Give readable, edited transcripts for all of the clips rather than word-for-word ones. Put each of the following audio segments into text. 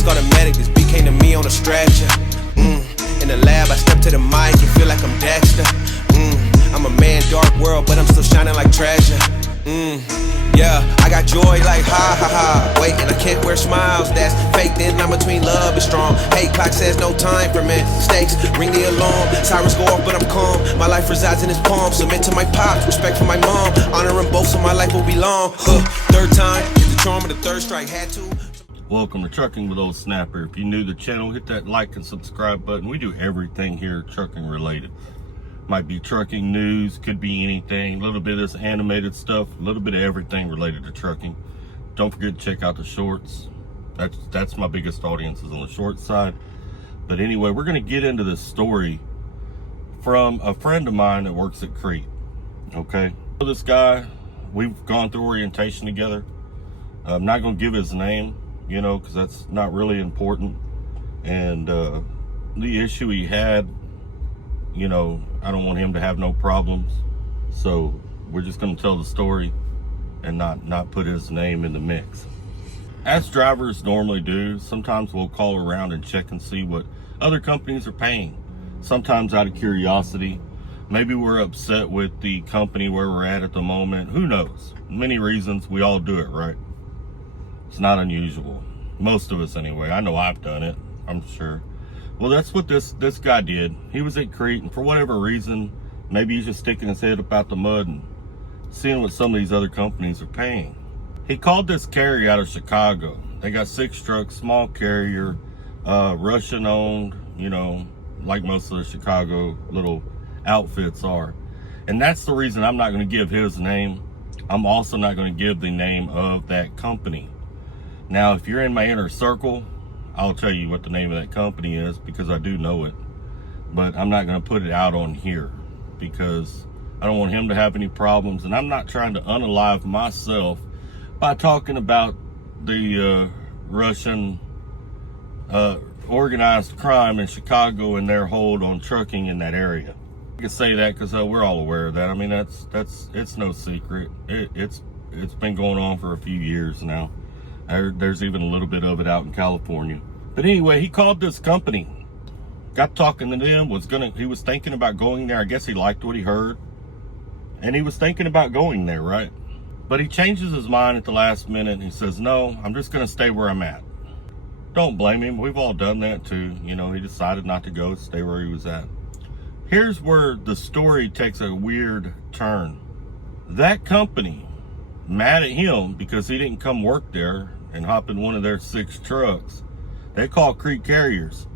Please call the medic, this beat came to me on a stretcher. In the lab, I step to the mic and feel like I'm Dexter. I'm a man, dark world, but I'm still shining like treasure. Yeah, I got joy like ha ha ha. Wait, and I can't wear smiles, that's fake. Then I'm between love and strong. Hate clock says no time for mistakes. Ring the alarm, sirens go off, but I'm calm. My life resides in his palm. Submit to my pops, respect for my mom. Honoring both, so my life will be long. Third time, get the charm of the third strike, had to. Welcome to Trucking with Ole Snapper. If you're new to the channel, hit that like and subscribe button. We do everything here trucking related. Might be trucking news, could be anything, a little bit of this animated stuff, a little bit of everything related to trucking. Don't forget to check out the shorts. That's my biggest audience, is on the short side. But anyway, we're going to get into this story from a friend of mine that works at Crete. Okay, so this guy, we've gone through orientation together. I'm not going to give his name, you know, because that's not really important. And the issue he had, you know, I don't want him to have no problems, so we're just going to tell the story and not put his name in the mix. As drivers normally do, sometimes we'll call around and check and see what other companies are paying. Sometimes out of curiosity, maybe we're upset with the company where we're at the moment. Who knows? Many reasons. We all do it, right? It's not unusual. Most of us anyway. I know I've done it, I'm sure. Well, that's what this guy did. He was at Crete, and for whatever reason, maybe he's just sticking his head up out the mud and seeing what some of these other companies are paying. He called this carrier out of Chicago. They got 6 trucks, small carrier, Russian owned, you know, like most of the Chicago little outfits are. And that's the reason I'm not going to give his name. I'm also not going to give the name of that company. Now, if you're in my inner circle, I'll tell you what the name of that company is, because I do know it, but I'm not going to put it out on here because I don't want him to have any problems, and I'm not trying to unalive myself by talking about the Russian organized crime in Chicago and their hold on trucking in that area. I can say that because we're all aware of that. I mean, it's no secret. It's been going on for a few years now. There's even a little bit of it out in California. But anyway, he called this company, got talking to them, he was thinking about going there. I guess he liked what he heard, and he was thinking about going there, right? But he changes his mind at the last minute, and he says, no, I'm just going to stay where I'm at. Don't blame him. We've all done that too. You know, he decided not to go, stay where he was at. Here's where the story takes a weird turn. That company, mad at him because he didn't come work there and hop in one of their 6 trucks. They call Crete Carriers.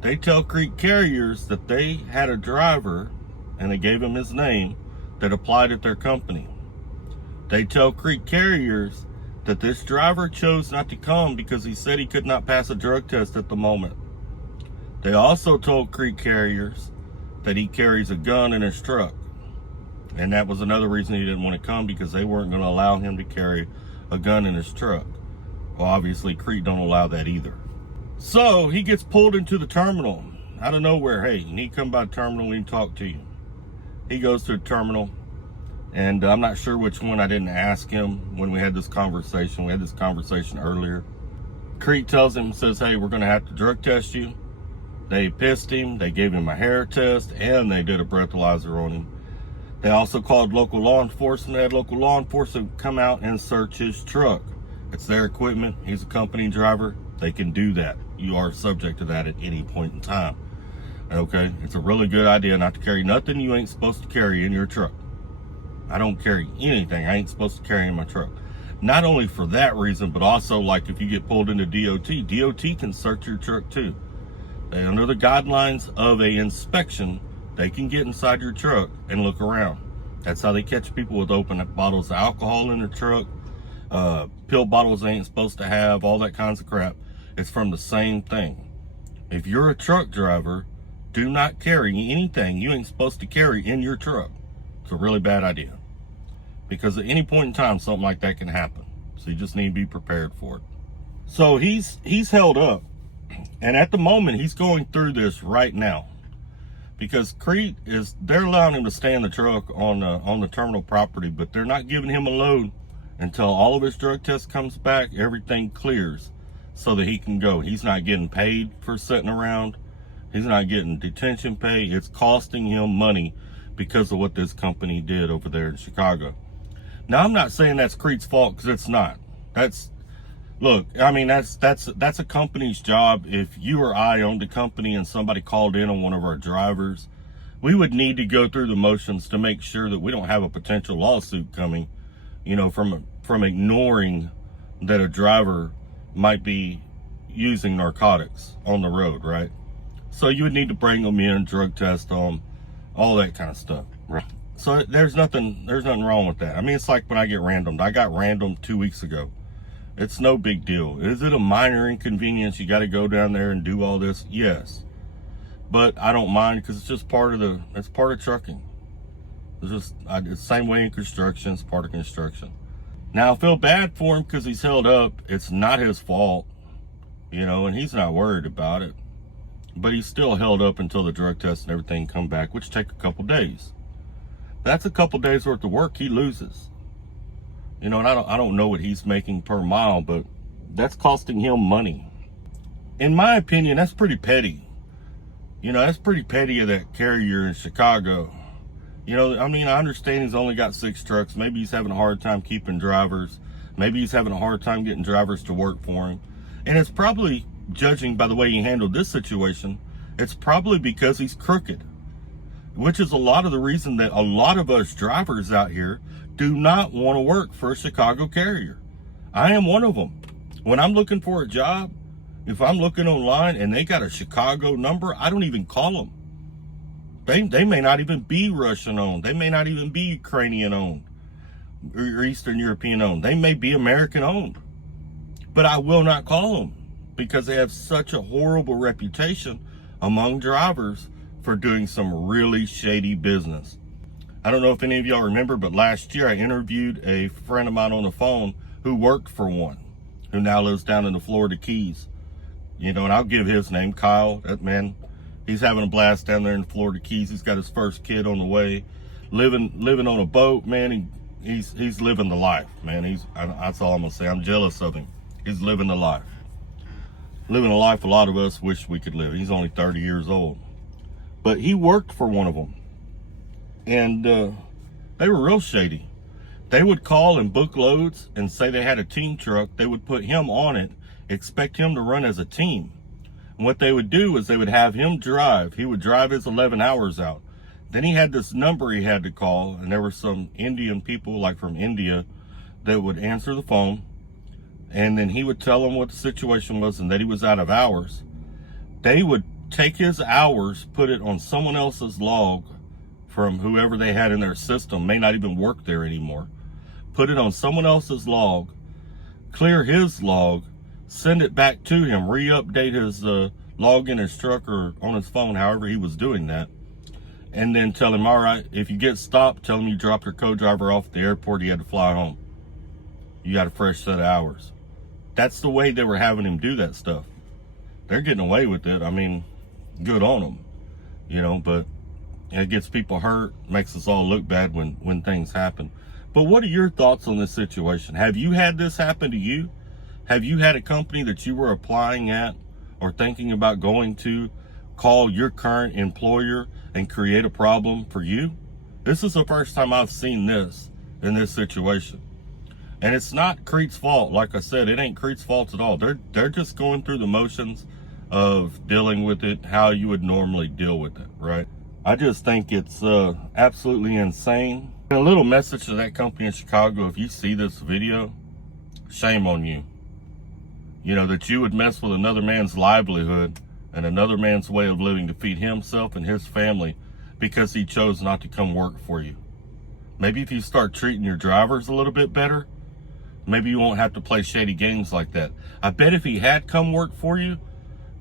They tell Crete Carriers that they had a driver, and they gave him his name, that applied at their company. They tell Crete Carriers that this driver chose not to come because he said he could not pass a drug test at the moment. They also told Crete Carriers that he carries a gun in his truck. And that was another reason he didn't want to come, because they weren't going to allow him to carry a gun in his truck. Well, obviously, Crete don't allow that either. So he gets pulled into the terminal out of nowhere. Hey, you need to come by the terminal, we can talk to you. He goes to the terminal, and I'm not sure which one. I didn't ask him when we had this conversation. We had this conversation earlier. Crete tells him, says, hey, we're going to have to drug test you. They pissed him. They gave him a hair test, and they did a breathalyzer on him. They also called local law enforcement. They had local law enforcement come out and search his truck. It's their equipment. He's a company driver. They can do that. You are subject to that at any point in time. Okay? It's a really good idea not to carry nothing you ain't supposed to carry in your truck. I don't carry anything I ain't supposed to carry in my truck. Not only for that reason, but also, like, if you get pulled into DOT can search your truck too. Under the guidelines of a inspection, they can get inside your truck and look around. That's how they catch people with open bottles of alcohol in their truck, pill bottles they ain't supposed to have, all that kinds of crap. It's from the same thing. If you're a truck driver, do not carry anything you ain't supposed to carry in your truck. It's a really bad idea, because at any point in time, something like that can happen. So you just need to be prepared for it. So he's held up, and at the moment, he's going through this right now. Because Crete they're allowing him to stay in the truck on the terminal property, but they're not giving him a load until all of his drug tests comes back, everything clears. so that he can go. He's not getting paid for sitting around. He's not getting detention pay. It's costing him money because of what this company did over there in Chicago. Now, I'm not saying that's Crete's fault, because it's not. Look, I mean, that's a company's job. If you or I owned a company and somebody called in on one of our drivers, we would need to go through the motions to make sure that we don't have a potential lawsuit coming, you know, from ignoring that a driver might be using narcotics on the road, right? So you would need to bring them in, drug test them, all that kind of stuff, right? So there's nothing wrong with that. I mean, it's like when I get randomed. I got randomed 2 weeks ago. It's no big deal. Is it a minor inconvenience? You got to go down there and do all this? Yes. But I don't mind, because it's just part of trucking. It's the same way in construction. It's part of construction. Now, I feel bad for him because he's held up. It's not his fault, you know, and he's not worried about it. But he's still held up until the drug test and everything come back, which take a couple days. That's a couple days worth of work he loses. You know, and I don't know what he's making per mile, but that's costing him money. In my opinion, that's pretty petty. You know, that's pretty petty of that carrier in Chicago. You know, I mean, I understand he's only got 6 trucks. Maybe he's having a hard time keeping drivers. Maybe he's having a hard time getting drivers to work for him. And it's probably, judging by the way he handled this situation, it's probably because he's crooked, which is a lot of the reason that a lot of us drivers out here do not want to work for a Chicago carrier. I am one of them. When I'm looking for a job, if I'm looking online and they got a Chicago number, I don't even call them. They may not even be Russian owned. They may not even be Ukrainian owned or Eastern European owned. They may be American owned. But I will not call them, because they have such a horrible reputation among drivers for doing some really shady business. I don't know if any of y'all remember, but last year I interviewed a friend of mine on the phone who worked for one, who now lives down in the Florida Keys. You know, and I'll give his name, Kyle. That man, he's having a blast down there in the Florida Keys. He's got his first kid on the way, living on a boat, man. He's living the life, man. That's all I'm gonna say. I'm jealous of him. He's living the life. Living a life a lot of us wish we could live. He's only 30 years old. But he worked for one of them. And they were real shady. They would call and book loads and say they had a team truck. They would put him on it, expect him to run as a team. And what they would do is they would have him drive. He would drive his 11 hours out. Then he had this number he had to call, and there were some Indian people, like from India, that would answer the phone. And then he would tell them what the situation was and that he was out of hours. They would take his hours, put it on someone else's log from whoever they had in their system, may not even work there anymore. Put it on someone else's log, clear his log, send it back to him, re-update his log in his truck or on his phone, however he was doing that. And then tell him, all right, if you get stopped, tell him you dropped your co-driver off at the airport, he had to fly home. You got a fresh set of hours. That's the way they were having him do that stuff. They're getting away with it. I mean, good on them, you know, but it gets people hurt, makes us all look bad when things happen. But what are your thoughts on this situation? Have you had this happen to you? Have you had a company that you were applying at or thinking about going to call your current employer and create a problem for you? This is the first time I've seen this in this situation. And it's not Crete's fault. Like I said, it ain't Crete's fault at all. They're just going through the motions of dealing with it how you would normally deal with it, right? I just think it's absolutely insane. And a little message to that company in Chicago: if you see this video, shame on you. You know, that you would mess with another man's livelihood and another man's way of living to feed himself and his family because he chose not to come work for you. Maybe if you start treating your drivers a little bit better, maybe you won't have to play shady games like that. I bet if he had come work for you,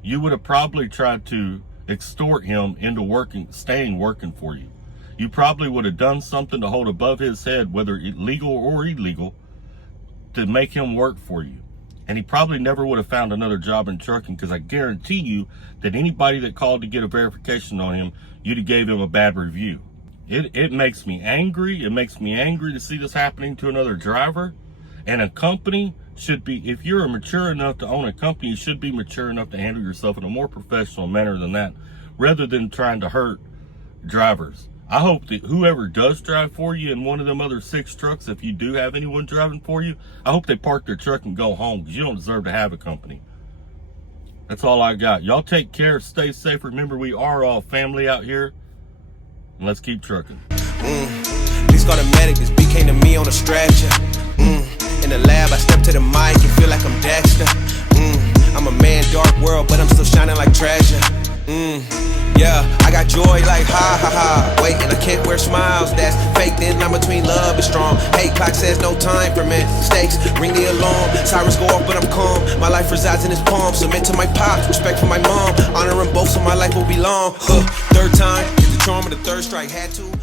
you would have probably tried to extort him into staying working for you. You probably would have done something to hold above his head, whether legal or illegal, to make him work for you. And he probably never would have found another job in trucking, because I guarantee you that anybody that called to get a verification on him, you'd have gave him a bad review. It makes me angry. It makes me angry to see this happening to another driver and a company should be, if you're mature enough to own a company, you should be mature enough to handle yourself in a more professional manner than that, rather than trying to hurt drivers. I hope that whoever does drive for you in one of them other 6 trucks, if you do have anyone driving for you, I hope they park their truck and go home, because you don't deserve to have a company. That's all I got. Y'all take care, stay safe. Remember, we are all family out here, and let's keep trucking. Please call the medic, this beat came to me on a stretcher. In the lab, I step to the mic and feel like I'm Dexter. I'm a man, dark world, but I'm still shining like treasure. Yeah, I got joy like ha ha ha. Wait, and I can't wear smiles, that's fake. Then I'm between love and strong. Hey, clock says no time for mistakes. Ring the alarm, sirens go off, but I'm calm. My life resides in his palm. Submit to my pops, respect for my mom. Honor them both, so my life will be long. Third time, get the charm of the third strike. Had to.